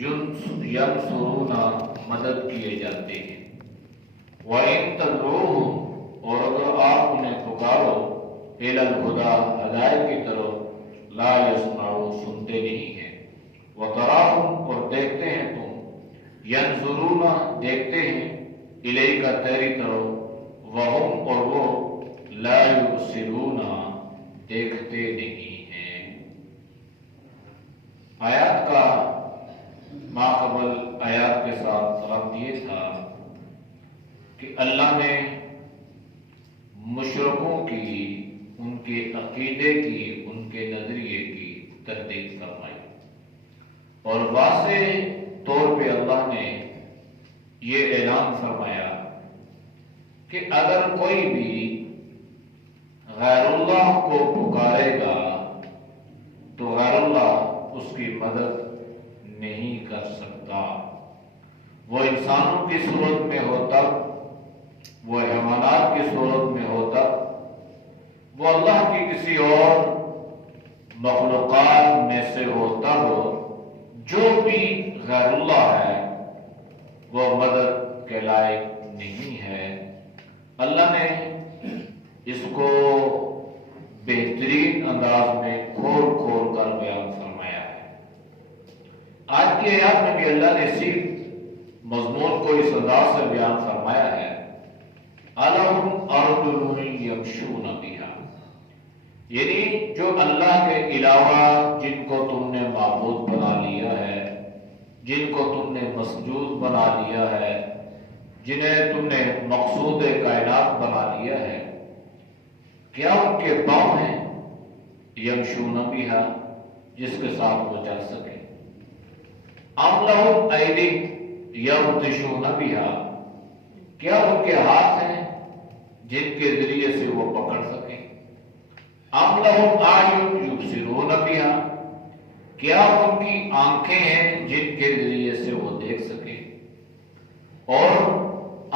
ینصرونا مدد کیے جاتے ہیں، وَإِن تَدْعُوهُمْ اور اگر آپ انہیں پکارو إِلَى الْهُدَى ہدایت کی طرف لا يسمعوا سنتے نہیں ہیں، وَتَرَاهُمْ اور دیکھتے ہیں تم ينظرون دیکھتے ہیں إِلَيْكَ تیری طرف وَهُمْ اور وہ لا يبصرون دیکھتے نہیں ہیں۔ آیات کا ماقبل آیات کے ساتھ ربط یہ تھا کہ اللہ نے مشرکوں کی، ان کے عقیدے کی، ان کے نظریے کی تردید فرمائی، اور واضح طور پہ اللہ نے یہ اعلان فرمایا کہ اگر کوئی بھی غیر اللہ کو پکارے گا تو غیر اللہ اس کی مدد نہیں کر سکتا، وہ انسانوں کی صورت میں ہو تب، وہ حیوانات کی صورت میں ہو تب، وہ اللہ کی کسی اور مخلوقات میں سے ہو تب، جو بھی غیر اللہ ہے وہ مدد کے لائق نہیں ہے۔ اللہ نے اس کو بہترین انداز میں کھول کھول کر بیان فرمایا ہے۔ آج کی آیات میں بھی اللہ نے اسی مضمون کو اس انداز سے بیان فرمایا ہے، أَلَهُمْ أَرْجُلٌ يَمْشُونَ بِهَا، یعنی جو اللہ کے علاوہ جن کو تم نے معبود بنا لیا ہے، جن کو تم نے مسجود بنا لیا ہے، جنہیں تم نے مقصود کائنات بنا لیا ہے، کیا ان کے پاؤں ہیں یمشون بہا جس کے ساتھ وہ چل سکے، ام لہم ایدی یبطشون بہا کیا ان کے ہاتھ ہیں جن کے ذریعے سے وہ پکڑ سکے، ام لہم اعین یبصرون بہا کیا ان کی آنکھیں ہیں جن کے ذریعے سے وہ دیکھ سکے، اور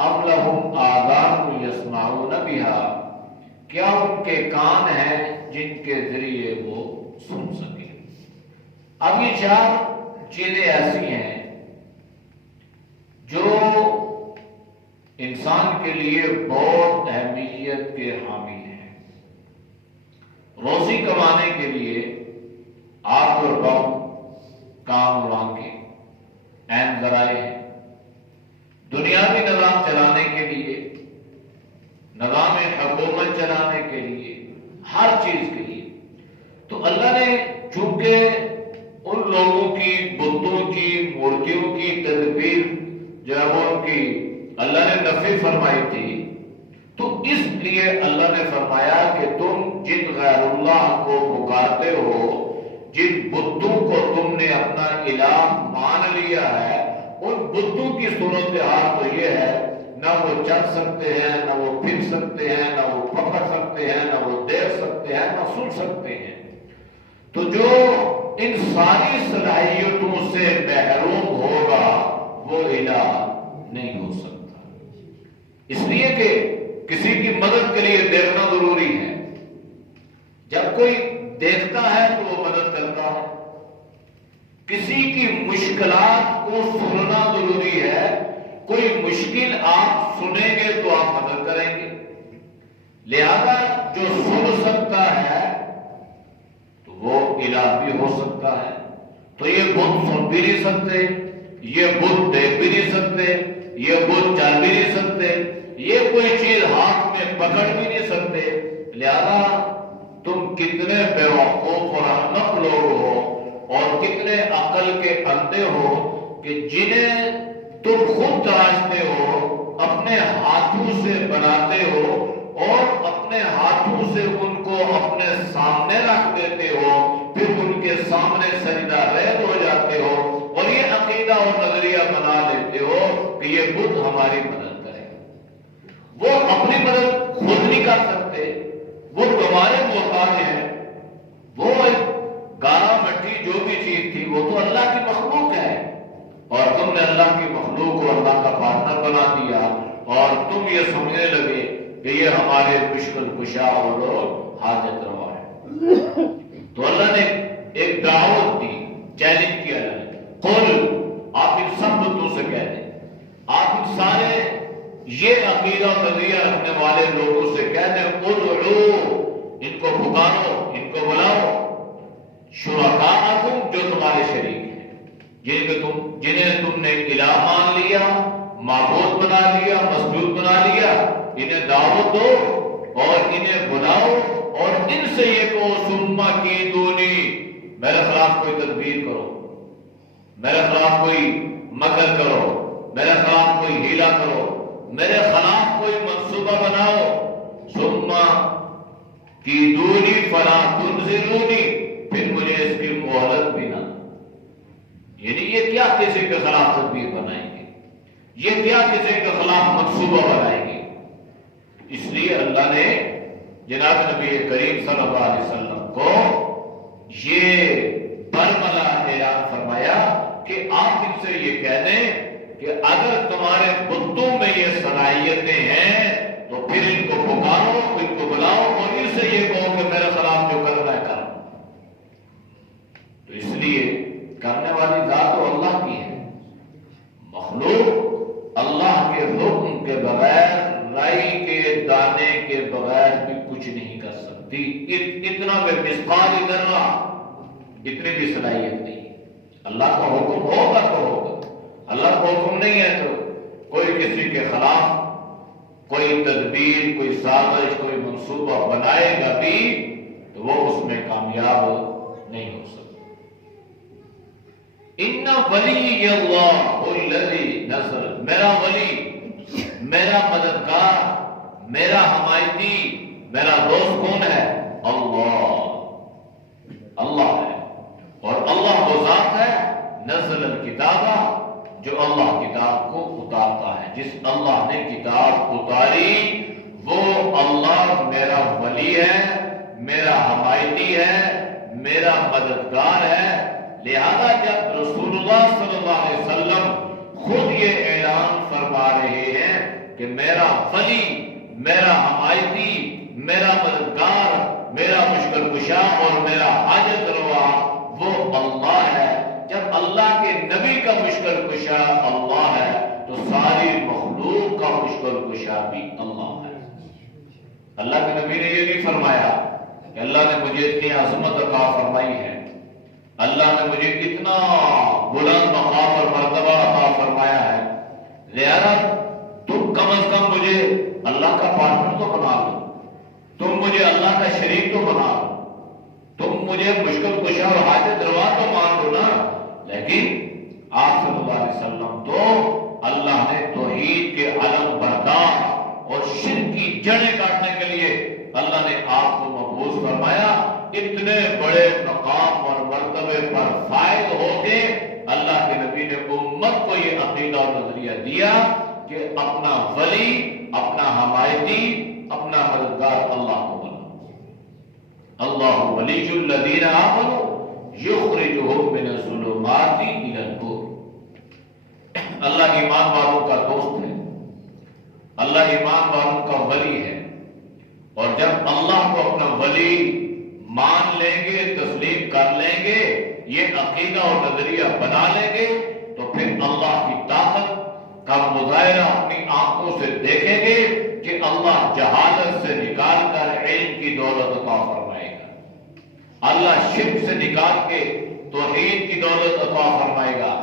ام لہم آذان یسمعون بہا کیا ان کے کان ہیں جن کے ذریعے وہ سن سکے۔ اب یہ چار چیزیں ایسی ہیں جو انسان کے لیے بہت اہمیت کے حامل ہیں۔ روزی کمانے کے لیے آنکھ اور پاؤں، کان اور آنکھیں اہم ذرائع ہیں۔ دنیاوی نظام چلانے کے لیے، نظام حکومت چلانے کے لیے، ہر چیز کے لیے تو اللہ نے چونکہ ان لوگوں کی بتوں کی مورتیوں کی تدبیر جو ہے وہ ان کی اللہ نے نفی فرمائی تھی، تو اس لیے اللہ نے فرمایا کہ تم جن غیر اللہ کو پکارتے ہو، جن بتوں کو تم نے اپنا الہ مان لیا ہے، ان بتوں کی صورتحال تو یہ ہے نہ وہ چل سکتے ہیں، نہ وہ پھر سکتے ہیں، نہ وہ پکڑ سکتے ہیں، نہ وہ دیکھ سکتے ہیں، نہ سن سکتے ہیں۔ تو جو ان ساری صلاحیتوں سے محروم ہوگا وہ الہ نہیں ہو سکتا، اس لیے کہ کسی کی مدد کے لیے دیکھنا ضروری ہے۔ جب کوئی دیکھتا ہے تو وہ مدد کرتا ہے، کسی کی مشکلات کو سننا ضروری ہے، کوئی مشکل آپ سنیں گے تو آپ مدد کریں گے، لہذا جو سن سکتا ہے تو وہ الہ بھی ہو سکتا ہے۔ تو یہ بت سن بھی نہیں سکتے، یہ بت دیکھ بھی نہیں سکتے، یہ بت چل بھی نہیں سکتے، یہ کوئی چیز ہاتھ میں پکڑ بھی نہیں سکتے، لہذا تم کتنے بے وقوف اور احمق لوگ ہو اور کتنے عقل کے اندھے ہو کہ جنہیں تم خود تراشتے ہو، اپنے ہاتھوں سے بناتے ہو اور اپنے ہاتھوں سے ان کو اپنے سامنے رکھ دیتے ہو، پھر ان کے سامنے سجدہ ریز ہو جاتے ہو اور یہ عقیدہ اور نظریہ بنا لیتے ہو کہ یہ بت ہماری مدد کرے۔ وہ اپنی مدد خود نہیں کر سکتے، وہ تمہارے محتاج ہیں۔ وہ گارا مٹی جو بھی چیز تھی وہ تو اللہ کی مخلوق ہے، اور تم نے اللہ کی مخلوق کو اللہ کا پارٹنر بنا دیا اور تم یہ سمجھنے لگے کہ یہ ہمارے مشکل کشا اور حاجت روا ہے۔ تو اللہ نے ایک دعوت دی، چیلنج کیا، قل یہ عقیدہ و نظریہ رکھنے والے لوگوں سے کہتے ہیں ادعو، ان کو پکارو، ان کو بلاؤ، شرکاءکم، جو تمہارے شریک ہیں، جنہیں تم نے الہ مان لیا، معبود بنا لیا، مسجود بنا لیا، انہیں دعوت دو اور انہیں بلاؤ اور ان سے یہ کہو ثم کیدونی، میرے خلاف کوئی تدبیر کرو، میرے خلاف کوئی مکر کرو، میرے خلاف کوئی ہیلا کرو، میرے خلاف کوئی منصوبہ بناؤ، ثم کیدونی فلا تنظرونی، پھر مجھے اس کی مہلت بھی نہ، یعنی یہ کیا کسی کے خلاف تدبیر بنائیں گے، یہ کیا کسی کے خلاف منصوبہ بنائیں گے۔ اس لیے اللہ نے جناب نبی کریم صلی اللہ علیہ وسلم کو یہ برملا اعلان فرمایا کہ آپ ان سے یہ کہہ دیں کہ اگر تمہارے بتوں میں یہ صلاحیتیں ہیں تو پھر ان کو پکارو، ان کو بلاؤ اور ان سے یہ کہو کہ میرے خلاف جو کرنا ہے کرو۔ تو اس لیے کرنے والی ذات تو اللہ کی ہے، مخلوق اللہ کے حکم کے بغیر، رائی کے دانے کے بغیر بھی کچھ نہیں کر سکتی، اتنا بے مثقال ذرہ، اتنی بھی صلاحیت نہیں۔ اللہ کا حکم ہوگا تو ہوگا، اللہ کا حکم نہیں ہے تو کوئی کسی کے خلاف کوئی تدبیر، کوئی سازش، کوئی منصوبہ بنائے گا بھی تو وہ اس میں کامیاب نہیں ہو سکتا۔ ان ولی اللہ الذی نصر، میرا ولی، میرا مددگار، میرا حمایتی، میرا دوست کون ہے؟ اللہ، اللہ ہے، اور اللہ وہ ذات ہے نزل الکتابہ، جو اللہ کتاب کو اتارتا ہے، جس اللہ نے کتاب اتاری وہ اللہ میرا ولی ہے، میرا حمایتی ہے، میرا مددگار ہے۔ لہذا جب رسول اللہ صلی اللہ علیہ وسلم خود یہ اعلان فرما رہے ہیں کہ میرا ولی، میرا حمایتی، میرا مددگار، میرا مشکل کشا اور میرا حاجت روا وہ اللہ ہے، جب اللہ کے نبی کا مشکل کشا اللہ ہے تو ساری مخلوق کا مشکل کشا بھی اللہ ہے۔ اللہ کے نبی نے یہ نہیں فرمایا کہ اللہ نے مجھے اتنی عظمت عطا فرمائی ہے، اللہ نے مجھے اتنا بلند مقام اور مرتبہ عطا فرمایا ہے، لہذا تم کم از کم مجھے اللہ کا پارٹنر تو بنا لو، تم مجھے اللہ کا شریک تو بنا لو، تم مجھے مشکل کشا اور حاجت روا تو مان لو نا۔ لیکن آپ صلی اللہ علیہ وسلم تو اللہ نے توحید کے علم بردار اور شرک کی جڑیں کاٹنے کے لیے اللہ نے آپ کو مبعوث فرمایا۔ اتنے بڑے مقام اور مرتبے پر فائز ہو کے اللہ کے نبی نے امت کو یہ عقیدہ اور نظریہ دیا کہ اپنا ولی، اپنا حمایتی، اپنا مددگار اللہ کو بنا۔ اللہ ولی الذین آمنوا یخرجہم من الظلمات الی النور، اللہ ایمان والوں کا دوست ہے، اللہ ایمان والوں کا ولی ہے، اور جب اللہ کو اپنا ولی مان لیں گے، تسلیم کر لیں گے، یہ عقیدہ اور نظریہ بنا لیں گے تو پھر اللہ کی طاقت کا مظاہرہ اپنی آنکھوں سے دیکھیں گے کہ اللہ جہالت سے نکال کر علم کی دولت عطا فرمائے گا، اللہ شرک سے نکال کے توحید کی دولت عطا فرمائے گا،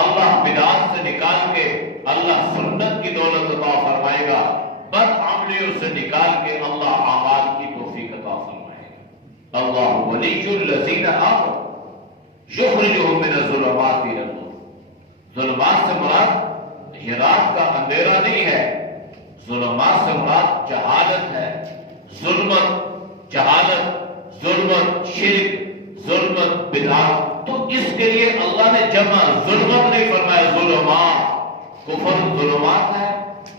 اللہ بدعت سے نکال کے اللہ سنت کی دولت عطا فرمائے گا، بدعملیوں سے نکال کے اللہ اعمال کی توفیق عطا فرمائے گا۔ اللہ ولی الذین آمنوا یخرجہم من الظلمات الی النور، ظلمات سے مراد یہ رات کا اندھیرا نہیں ہے، ظلمات سے مراد جہالت ہے، ظلمت، جہالت، ظلمت شرک، ظلمت بدعت۔ تو اس کے لیے اللہ نے جمع ظلمت نہیں فرمایا، ظلمات، کفر ظلمات ہے،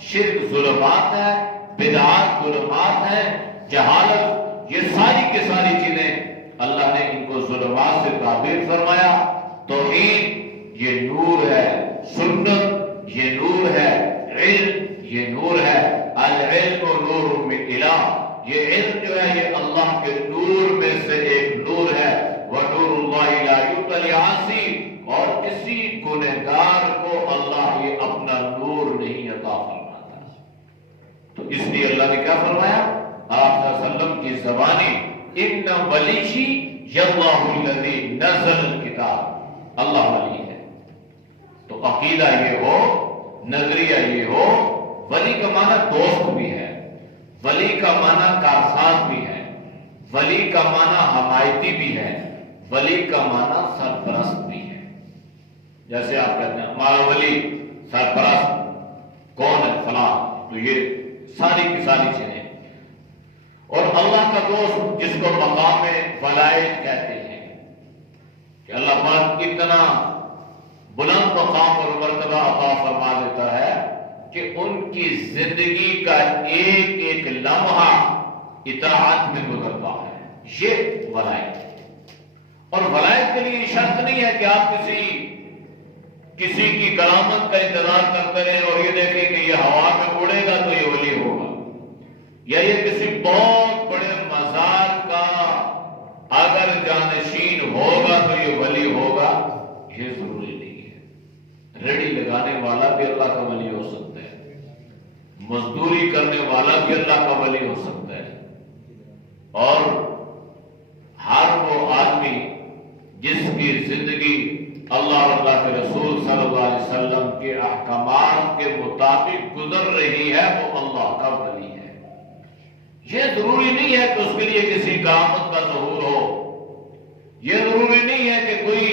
شرک ظلمات ہے، بدعات ظلمات ہے، جہالت، یہ ساری کی ساری چیزیں اللہ نے ان کو ظلمات سے تعبیر فرمایا۔ توحید یہ نور ہے، سنت یہ نور ہے، علم یہ نور ہے، العلم نور من الہ، یہ علم جو ہے یہ اللہ کے نور میں سے ایک نور ہے، وَنُورُ اللَّهِ لَا يُؤْتَى لِعَاصٍ، اور کسی گنہگار کو اللہ یہ اپنا نور نہیں عطا فرماتا۔ اس لیے اللہ نے کیا فرمایا؟ آپ صلی اللہ علیہ وسلم کی زبانی ان ولیشی یاللہ الذی نزل الکتاب، اللہ ولی ہے۔ تو عقیدہ یہ ہو، نظریہ یہ ہو، ولی کا معنی دوست بھی ہے، ولی کا معنی کارساز بھی ہے، ولی کا معنی حمایتی بھی ہے، ولی کا معنی سرپرست بھی ہے۔ جیسے آپ کہتے ہیں ہمارا ولی سرپرست کون ہے؟ فلاں، تو یہ ساری کی ساری چیزیں۔ اور اللہ کا دوست جس کو مقام ولایت کہتے ہیں کہ اللہ پاک اتنا بلند مقام اور مرتبہ عطا فرما دیتا ہے کہ ان کی زندگی کا ایک ایک لمحہ اطاعت میں گزرتا ہے، یہ ولایت ہے۔ اور ولایت کے لیے شرط نہیں ہے کہ آپ کسی کی کرامت کا انتظار کرتے رہیں اور یہ دیکھیں کہ یہ ہوا میں اڑے گا تو یہ ولی ہوگا، یا یہ کسی بہت بڑے مزار کا اگر جانشین ہوگا تو یہ ولی ہوگا، یہ ضروری نہیں ہے۔ ریڑی لگانے والا بھی اللہ کا ولی ہو سکتا ہے، مزدوری کرنے والا بھی اللہ کا ولی ہو سکتا ہے، اور ہر وہ آدمی جس کی زندگی اللہ اور اللہ کے رسول صلی اللہ علیہ وسلم کے احکامات کے مطابق گزر رہی ہے وہ اللہ کا ولی ہے۔ یہ ضروری نہیں ہے کہ اس کے لیے کسی کرامت کا ظہور ہو، یہ ضروری نہیں ہے کہ کوئی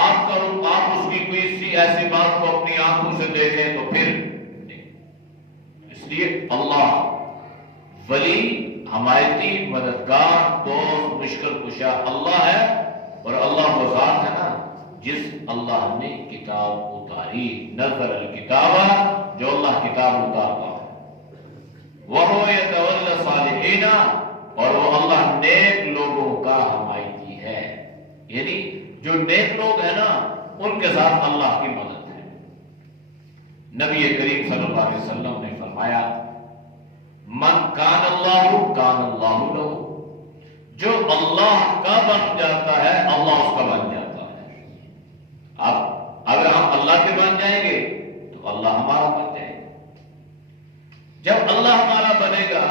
آپ اس کی کوئی ایسی بات کو اپنی آنکھوں سے دیکھیں تو پھر نہیں۔ اس لیے اللہ ولی، حمایتی، مددگار، دوست، مشکل کشا اللہ ہے، اور اللہ وہ ذات ہے نا جس اللہ نے کتاب اتاری، نزل الکتاب، جو اللہ کتاب اتارتا ہے، وَهُوَ يَتَوَلَّى الصَّالِحِينَ، اور وہ اللہ نیک لوگوں کا حمایتی ہے، یعنی جو نیک لوگ ہیں نا ان کے ساتھ اللہ کی مدد ہے۔ نبی کریم صلی اللہ علیہ وسلم نے فرمایا من کان اللہ کان اللہ لہ، جو اللہ کا بن جاتا ہے اللہ اس کا بن جاتا ہے۔ اب اگر ہم اللہ کے بن جائیں گے تو اللہ ہمارا بن جائے گا۔ جب اللہ ہمارا بنے گا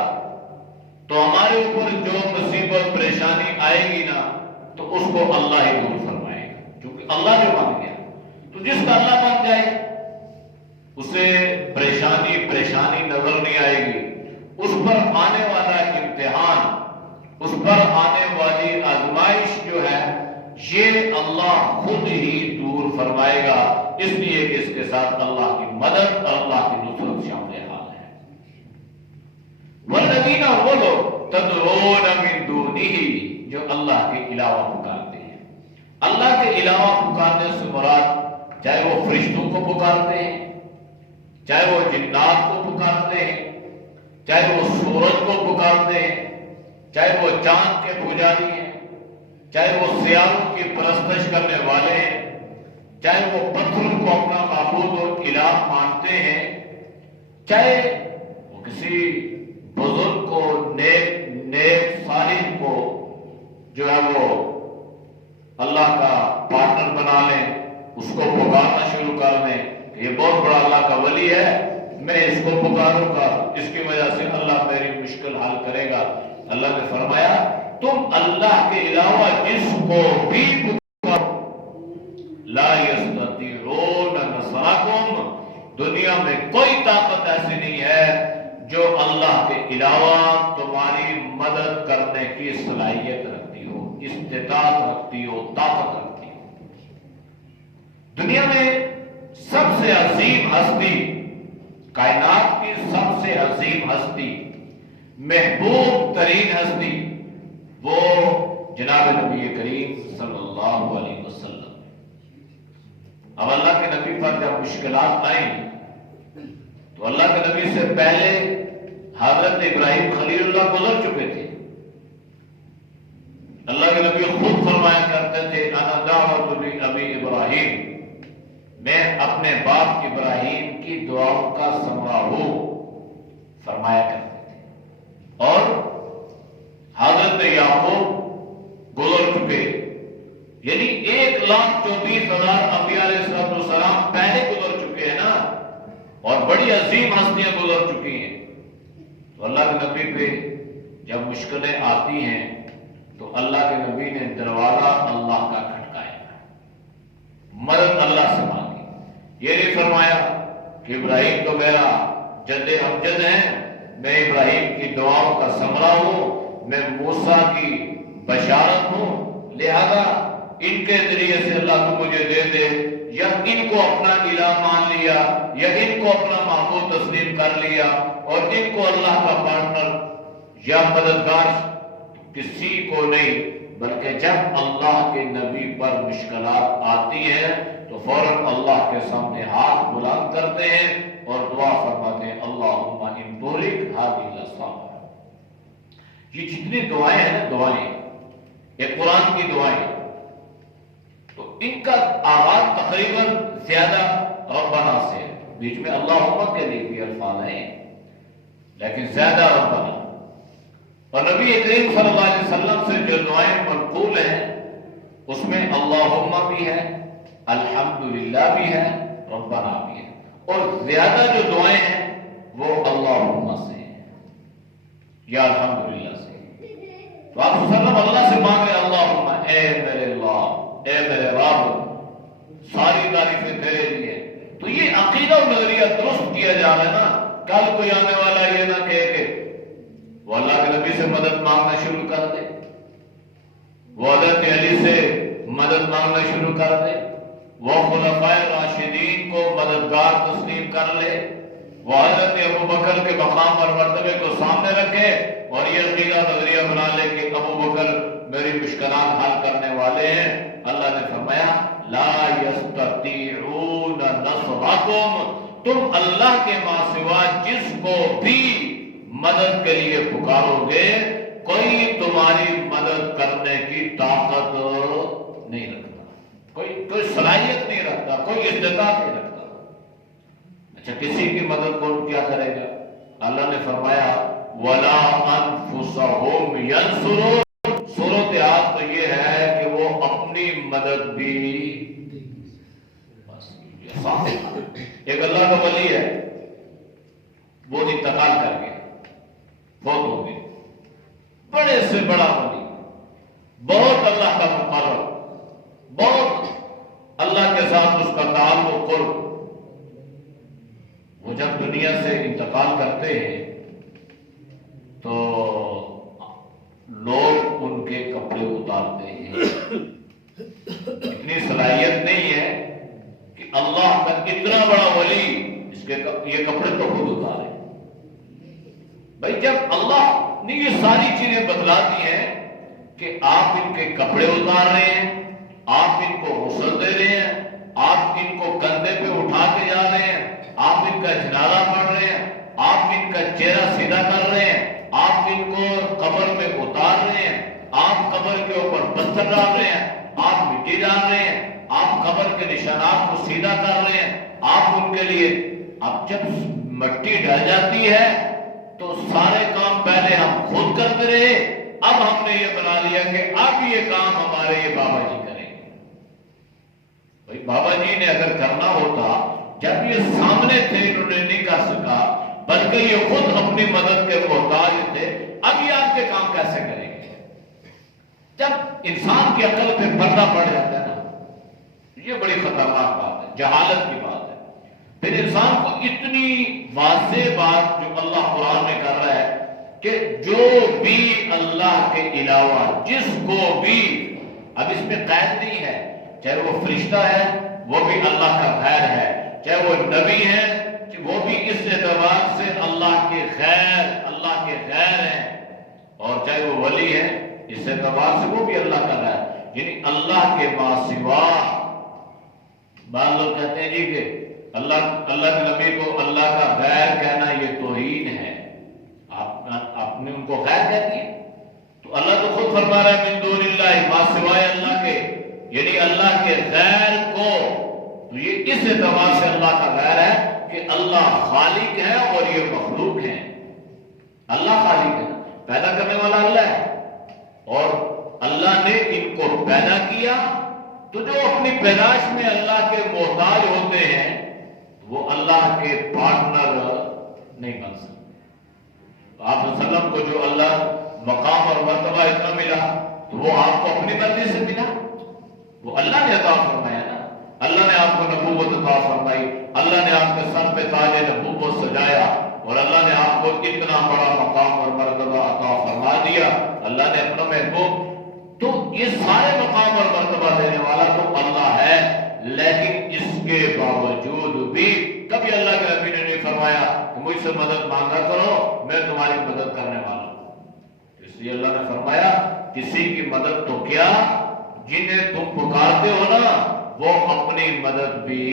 تو ہمارے اوپر جو مصیبت پریشانی آئے گی نا تو اس کو اللہ ہی دور فرمائے گا، کیونکہ اللہ جو بن گیا۔ تو جس کا اللہ بن جائے اسے پریشانی نظر نہیں آئے گی، اس پر آنے والا امتحان، اس پر آنے والی آزمائش جو ہے یہ اللہ خود ہی دور فرمائے گا، اس لیے کہ اس کے ساتھ اللہ کی مدد اور اللہ کی نصرت شامل حال ہے۔ والذین، وہ لوگ تدعون من دونہ، جو اللہ کے علاوہ پکارتے ہیں۔ اللہ کے علاوہ پکارنے سے مراد چاہے وہ فرشتوں کو پکارتے ہیں، چاہے وہ جنات کو پکارتے ہیں، چاہے وہ سورج کو پکارتے ہیں، چاہے وہ چاند کے پجاری ہیں، چاہے وہ سیاروں کی پرستش کرنے والے ہیں، چاہے وہ پتھروں کو اپنا معبود اور الہ مانتے ہیں، چاہے وہ کسی بزرگ کو، نیک صالح کو جو ہے وہ اللہ کا پارٹنر بنا لیں، اس کو پکارنا شروع کر دیں کہ یہ بہت بڑا اللہ کا ولی ہے، میں اس کو پکاروں گا، اس کی وجہ سے اللہ میری مشکل حل کرے گا۔ اللہ نے فرمایا تم اللہ کے علاوہ جس کو بھی پکارو لا یستطیعون نصرکم، دنیا میں کوئی طاقت ایسی نہیں ہے جو اللہ کے علاوہ تمہاری مدد کرنے کی صلاحیت رکھتی ہو، استطاعت رکھتی ہو، طاقت رکھتی ہو۔ دنیا میں سب سے عظیم ہستی، کائنات کی سب سے عظیم ہستی، محبوب ترین ہستی، وہ جناب نبی کریم صلی اللہ علیہ وسلم۔ اب اللہ کے نبی پر جب مشکلات آئیں تو اللہ کے نبی سے پہلے حضرت ابراہیم خلیل اللہ گزر چکے تھے۔ اللہ کے نبی خود فرمایا کرتے تھے انا دعوت ابی ابراہیم، میں اپنے باپ ابراہیم کی دعاؤں کا سمرا ہوں، فرمایا کرتے تھے۔ اور حضرت یعقوب گزر چکے، یعنی 1,24,000 انبیاء علیہ السلام پہلے گزر چکے ہیں نا، اور بڑی عظیم ہستیاں گزر چکی ہیں۔ تو اللہ کے نبی پہ جب مشکلیں آتی ہیں تو اللہ کے نبی نے دروازہ اللہ کا کھٹکایا، مدد اللہ سے مانگی۔ یہ نہیں فرمایا کہ ابراہیم تو میرا جد امجد ہیں، میں ابراہیم کی دعاؤں کا ثمرہ ہوں، میں موسیٰ کی بشارت ہوں، لہذا ان کے ذریعے سے اللہ تو مجھے دے دے، یا ان کو اپنا الہ مان لیا، یا ان کو اپنا معبود تسلیم کر لیا اور ان کو اللہ کا پارٹنر یا مددگار کسی کو نہیں، بلکہ جب اللہ کے نبی پر مشکلات آتی ہیں تو فوراً اللہ کے سامنے ہاتھ بلند کرتے ہیں اور دعا فرماتے ہیں اللہم ان تہلک ہذہ الاسباب۔ یہ جتنی دعائیں ہیں نا، دعائیں یہ قرآن کی دعائیں، تو ان کا آغاز تقریباً زیادہ ربنا سے، بیچ میں اللہم کے لیے بھی الفاظ ہیں لیکن زیادہ ربنا، اور نبی کریم صلی اللہ علیہ وسلم سے جو دعائیں منقول ہیں اس میں اللہم بھی ہے، الحمدللہ بھی ہے، ربنا بھی ہے، اور زیادہ جو دعائیں ہیں وہ اللہم سے ہیں یا الحمدللہ سے۔ تو آپ صلی اللہ علیہ وسلم اللہ سے مانگے اللہم، اے میرے اللہ، اے میرے رب، ساری تعریفیں تیرے لیے۔ تو یہ عقیدہ و نظریہ درست کیا جا رہا ہے نا، کل کوئی آنے والا یہ نہ کہے کہ وہ اللہ کے نبی سے مدد مانگنا شروع کر دے، وہ حضرت علی سے مدد مانگنا شروع کر دے، وہ خلفائے راشدین کو مددگار تسلیم کر لے، وہ حضرت ابو بکر کے مقام اور مرتبے کو سامنے رکھے اور یہ عقیدہ نظریہ بنا لے کہ ابو بکر میری مشکلات حل کرنے والے ہیں۔ اللہ نے فرمایا لا یستطیعون نصرکم، تم اللہ کے ماں سوا جس کو بھی مدد کے لیے پکارو گے کوئی تمہاری مدد کرنے کی طاقت نہیں رکھتا، کوئی صلاحیت نہیں رکھتا، کوئی استطاعت نہیں رکھتا۔ اچھا کسی کی مدد کون کیا کرے گا؟ اللہ نے فرمایا وَلَا أَنفُسَهُمْ يَنْصُرُونَ، صورتحال تو یہ ہے کہ وہ اپنی مدد بھی ایک اللہ کا ولی ہے، وہ انتقال کر گیا، فوت ہو گئے، بڑے سے بڑا ولی، بہت اللہ کا مقرر، بہت اللہ کے ساتھ اس کا تعلق قرب۔ وہ جب دنیا سے انتقال کرتے ہیں تو لوگ ان کے کپڑے اتارتے ہیں، اتنی صلاحیت نہیں ہے کہ اللہ کا اتنا بڑا ولی اس کے یہ کپڑے تو خود اتارے۔ بھائی جب اللہ نے یہ ساری چیزیں بتلا دی ہیں کہ آپ ان کے کپڑے اتار رہے ہیں، آپ ان کو غسل دے رہے ہیں، آپ ان کو کندھے پہ اٹھا کے جا رہے ہیں، آپ ان کا جنازہ پڑھ رہے ہیں، آپ ان کا چہرہ سیدھا کر رہے ہیں، آپ ان کو قبر میں اتار رہے ہیں، آپ قبر کے اوپر پتھر ڈال رہے ہیں، آپ مٹی ڈال رہے ہیں، آپ قبر کے نشانات کو سیدھا کر رہے ہیں، آپ ان کے لیے، اب جب مٹی ڈل جاتی ہے تو سارے کام پہلے ہم خود کرتے رہے، اب ہم نے یہ بنا لیا کہ اب یہ کام ہمارے یہ بابا جی کریں گے۔ بھائی بابا جی نے اگر کرنا ہوتا، جب یہ سامنے تھے انہوں نے نہیں کر سکا، بلکہ یہ خود اپنی مدد کے محتاج تھے، اب یہ آپ کے کام کیسے کریں گے؟ جب انسان کی عقل پہ پردہ پڑ جاتا ہے نا، یہ بڑی خطرناک بات ہے، جہالت کی بات ہے۔ پھر انسان کو اتنی واضح بات جو اللہ قرآن میں کر رہا ہے کہ جو بھی اللہ کے علاوہ جس کو بھی، اب اس میں قید نہیں ہے، چاہے وہ فرشتہ ہے وہ بھی اللہ کا غیر ہے، چاہے وہ نبی ہے وہ بھی اس اعتبار سے اللہ کے غیر ہیں، اور چاہے وہ ولی ہے اس اعتبار سے وہ بھی اللہ کا غیر، یعنی اللہ کے ما سوا۔ بعض لوگ کہتے ہیں جی کہ اللہ کے نبی کو اللہ کا غیر کہنا یہ توہین ہے، آپ نے ان کو غیر کہہ دیا، تو اللہ تو خود فرما رہا ہے من دون اللہ، ما سوائے اللہ کے، یعنی اللہ کے غیر کو، تو یہ اس اعتبار سے اللہ کا غیر ہے کہ اللہ خالق ہے اور یہ مخلوق ہے۔ اللہ خالق ہے، پیدا کرنے والا اللہ ہے، اور اللہ نے ان کو پیدا کیا، تو جو اپنی پیدائش میں اللہ کے محتاج ہوتے ہیں وہ اللہ کے پارٹنر نہیں بن سکتے۔ آپ کو جو اللہ مقام اور مرتبہ اتنا ملا تو وہ آپ کو اپنی مرضی سے ملا؟ وہ اللہ نے عطا فرمایا نا. اللہ نے آپ کو نبوت عطا فرمائی، اللہ نے آپ کے سر پہ تاج نبوت سجایا، اور اللہ نے آپ کو اتنا بڑا مقام اور مرتبہ عطا فرما دیا. اللہ نے اپنا محبوب، تو یہ سارے مقام اور مرتبہ دینے والا تو اللہ ہے. لیکن اس کے باوجود بھی کبھی اللہ کے نبی نے نہیں فرمایا کہ مجھ سے مدد مانگا کرو، میں تمہاری مدد کرنے والا ہوں. اس لیے اللہ نے فرمایا کسی کی مدد تو کیا، جنہیں تم پکارتے ہو نا وہ اپنی مدد بھی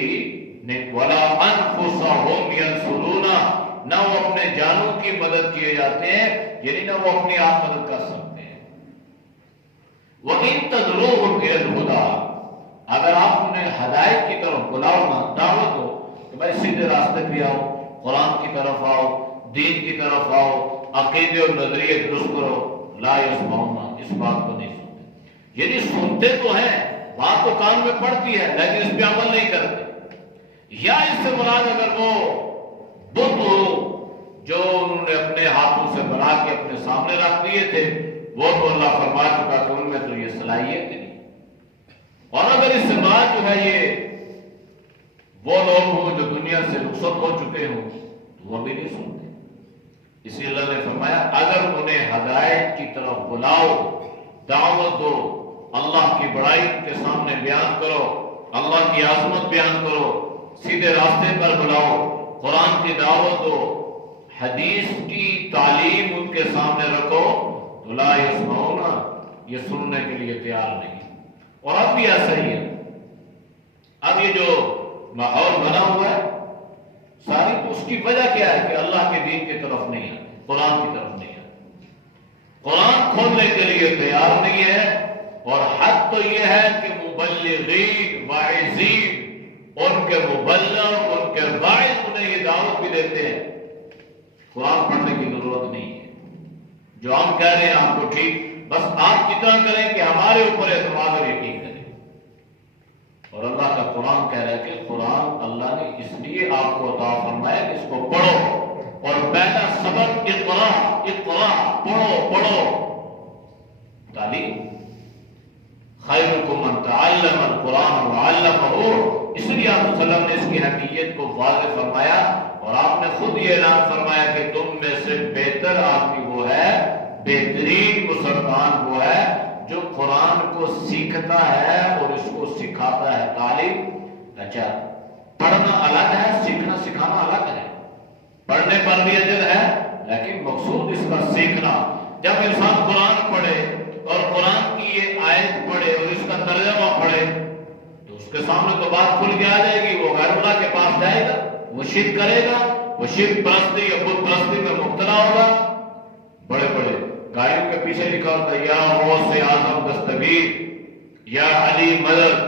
نہیں. وَلَا أَنفُسَهُمْ يَنْصُرُونَ، نہ وہ اپنے جانوں کی مدد کیے جاتے ہیں، یعنی نہ وہ اپنی آپ مدد کر سکتے ہیں. وَإِن تَدْعُوهُمْ إِلَى الْهُدَىٰ، اگر آپ انہیں ہدایت کی طرف بلاؤ نا، دعوت ہو کہ بھائی سیدھے راستے پہ آؤ، قرآن کی طرف آؤ، دین کی طرف آؤ، عقیدے اور نظریے درست کرو، لا يسمعون، اس بات کو نہیں سنتے. یعنی سنتے تو ہیں، بات تو کان میں پڑتی ہے لیکن اس پہ عمل نہیں کرتے. یا اس سے مراد اگر وہ بت ہو جو انہوں نے اپنے ہاتھوں سے بنا کے اپنے سامنے رکھ دیے تھے، وہ تو اللہ فرما چکا کہ ان میں تو یہ صلاحیت نہیں. اور اگر اس سے مراد جو ہے یہ وہ لوگ ہوں جو دنیا سے رخصت ہو چکے ہوں تو وہ بھی نہیں سنتے. اسی اللہ نے فرمایا اگر انہیں ہدایت کی طرف بلاؤ، دعوت دو، اللہ کی بڑائی ان کے سامنے بیان کرو، اللہ کی عظمت بیان کرو، سیدھے راستے پر بلاؤ، قرآن کی دعوت دو، حدیث کی تعلیم ان کے سامنے رکھو، تو لا يسمعون، یہ سننے کے لیے تیار نہیں. اور اب بھی ایسا ہی ہے. اب یہ جو ماحول بنا ہوا ہے ساری، تو اس کی وجہ کیا ہے کہ اللہ کے دین کی طرف نہیں ہے، قرآن کی طرف نہیں ہے. قرآن کھولنے کے لیے تیار نہیں ہے. اور حد تو یہ ہے کہ مبلغین واعظین، ان کے مبلغ، ان کے واعظ انہیں یہ دعوت بھی دیتے ہیں قرآن پڑھنے کی ضرورت نہیں ہے. جو ہم کہہ رہے ہیں آپ کو ٹھیک، بس آپ کتنا کریں کہ ہمارے اوپر اعتماد اور یقین کریں. اور اللہ کا قرآن کہہ رہا ہے کہ قرآن اللہ نے اس لیے آپ کو عطا فرمایا کہ اس کو پڑھو. اور پہلا سبق اقرا، اقرا، پڑھو پڑھو، تعلیم. خیرکم من تعلم القرآن وعلمہ، اس لیے آپ صلی اللہ علیہ وسلم نے اس کی حقیقت کو واضح فرمایا. اور آپ نے خود یہ اعلان فرمایا کہ تم میں سے بہتر آدمی وہ ہے، بہترین مسلمان وہ ہے جو قرآن کو سیکھتا ہے اور اس کو سکھاتا ہے. تعلیم، اچھا پڑھنا الگ ہے، سیکھنا سکھانا الگ ہے. پڑھنے پر بھی اجر ہے لیکن مقصود اس کا سیکھنا. جب انسان قرآن پڑھے اور قرآن کی یہ آیت پڑھے اور اس کا ترجمہ پڑھے تو اس کے سامنے تو بات کھل کے آ جائے گی. وہ غیر اللہ کے پاس جائے گا، وہ شرک کرے گا، وہ شرک پرستی یا بت پرستی میں مبتلا ہوگا. بڑے بڑے گاڑیوں کے پیچھے لکھا ہوتا ہے یا غوث اعظم دستگیر، یا علی مدد،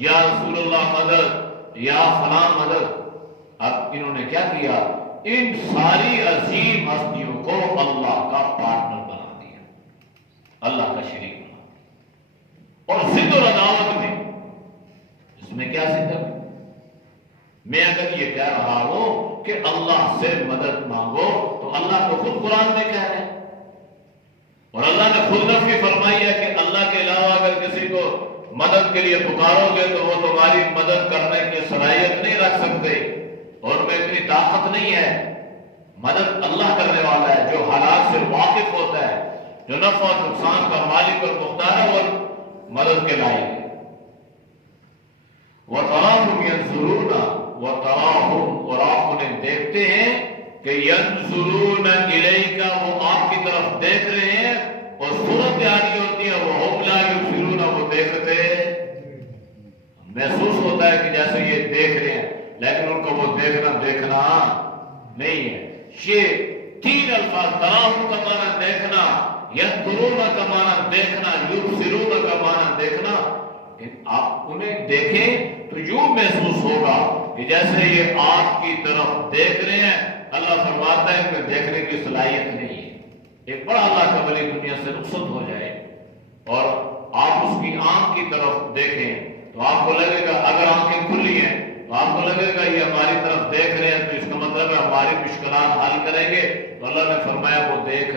یا رسول اللہ مدد، یا فلاں مدد. اب انہوں نے کیا کیا؟ ان ساری عظیم ہستیوں کو اللہ کا پارٹنر بنا دیا، اللہ کا شریک بنا. اور ضد اور عداوت میں اس میں کیا ضد ہے؟ میں اگر یہ کہہ رہا ہوں کہ اللہ سے مدد مانگو تو اللہ کو خود قرآن میں کہہ رہے ہیں. اور اللہ نے خود نفی فرمائی ہے کہ اللہ کے علاوہ اگر کسی کو مدد کے لیے پکارو گے تو وہ تمہاری مدد کرنے کی صلاحیت نہیں رکھ سکتے، اور میں اتنی طاقت نہیں ہے. مدد اللہ کرنے والا ہے جو حالات سے واقف ہوتا ہے، جو نفع اور نقصان کا مالک اور مختار ہے، اور مدد کے لائق ہے. وَتَرَاهُمْ يَنْظُرُونَ وَتَرَاهُمْ، اور آپ انہیں دیکھتے ہیں کہ يَنْظُرُونَ إِلَيْكَ، وہ آپ کی طرف دیکھ رہے ہیں. اور صورت آنی ہوتی ہے وَهُمْ لَا يُبْصِرُونَ، وہ دیکھتے محسوس ہوتا ہے کہ جیسے یہ دیکھ رہے ہیں لیکن ان کو وہ دیکھنا نہیں ہے. یہ تین الفاظ، تراہم کا معنی دیکھنا، يَنْظُرُونَ کا معنی دیکھنا، يُبْصِرُونَ کا معنی دیکھنا. آپ انہیں دیکھیں تو یوں محسوس ہوگا کہ جیسے یہ آپ کی طرف دیکھ رہے ہیں. اللہ فرماتا ہے کہ دیکھنے کی صلاحیت نہیں ہے. ایک بڑا اللہ کا ولی دنیا سے رخصت ہو جائے اور آپ اس کی آنکھ کی طرف دیکھیں تو آپ کو لگے گا، اگر آنکھیں کھلی ہیں تو آپ کو لگے گا یہ ہماری طرف دیکھ رہے ہیں تو اس کا مطلب مسئلے میں ہماری مشکلات حل کریں گے تو اللہ نے فرمایا وہ دیکھ.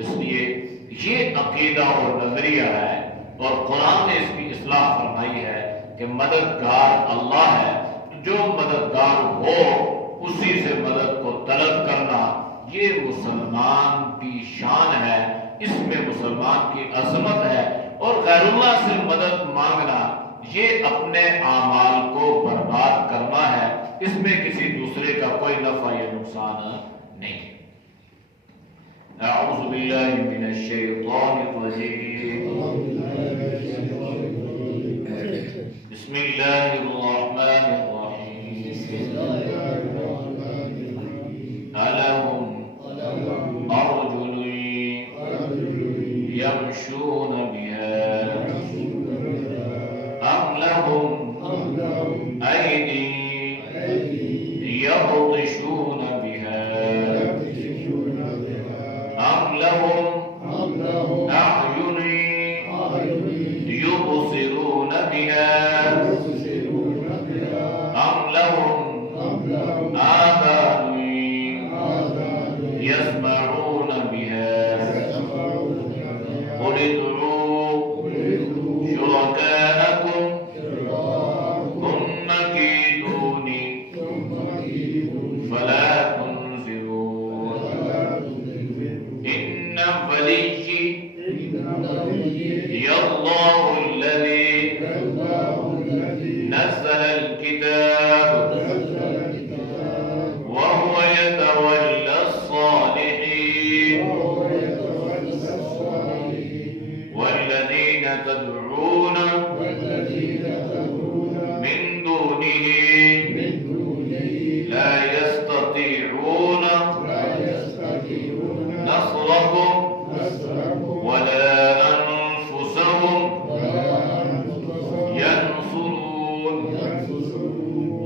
اس لیے یہ عقیدہ اور نظریہ ہے اور قرآن نے اس کی اصلاح فرمائی ہے کہ مددگار اللہ ہے. جو مددگار ہو اسی سے مدد کو طلب کرنا یہ مسلمان کی شان ہے. اس میں مسلمان کی عظمت ہے. اور غیر اللہ سے مدد مانگنا یہ اپنے اعمال کو برباد کرنا ہے. اس میں کسی دوسرے کا کوئی نفع یا نقصان نہیں. اعوذ باللہ من الشیطان الرجیم. بسم اللہ الرحمن الرحیم. ألهم أرجل يمشون بها أم لهم أيدي يبطشون بها أم لهم أعين يبصرون بها أم لهم آذان يسمعون بها قل ادعوا شركاءكم ثم كيدوني فلا تنظرون. إن وليي الله الذي نزل الكتاب وهو يتولى الصالحين والذين تدعون من دونه لا يستطيعون نصركم ولا أنفسهم ينصرون.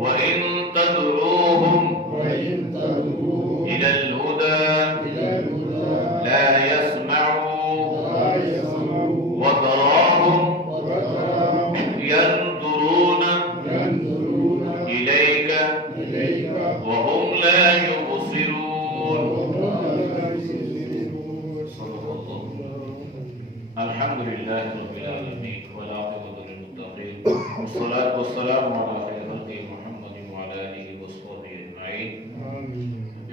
وإن تدعوهم إلى الهدى لا يسمعوا وتراهم ينظرون إليك وهم لا يبصرون. الحمد لله رب العالمين والعاقبة للمتقين والصلاة والسلام على خير خلقه محمد وعلى آله وصحبه أجمعين.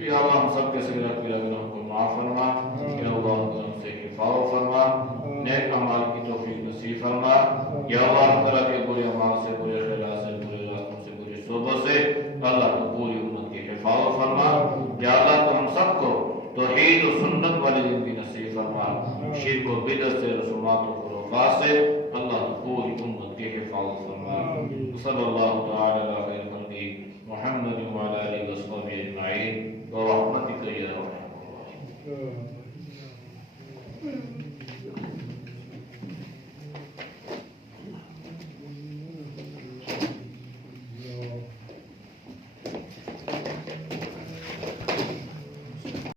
یا اللہ ہم سب کے صغیرہ کبیرہ گناہوں کو معاف فرما. یا اللہ ہم سے حفاظت فرما. نیک اعمال کی توفیق نصیب فرما. یا اللہ ہر طرح کے برے اعمال سے برے خیالات سے برے راستوں سے بری صحبت سے اللہ تو پوری امت کی حفاظت فرما. یا اللہ تو ہم سب کو توحید و سنت والی زندگی نصیب فرما. شرک و بدعت سے رسومات و خرافات سے اللہ تو پوری امت کی حفاظت فرما. صلی اللہ تعالی علی خیر خلقہ محمد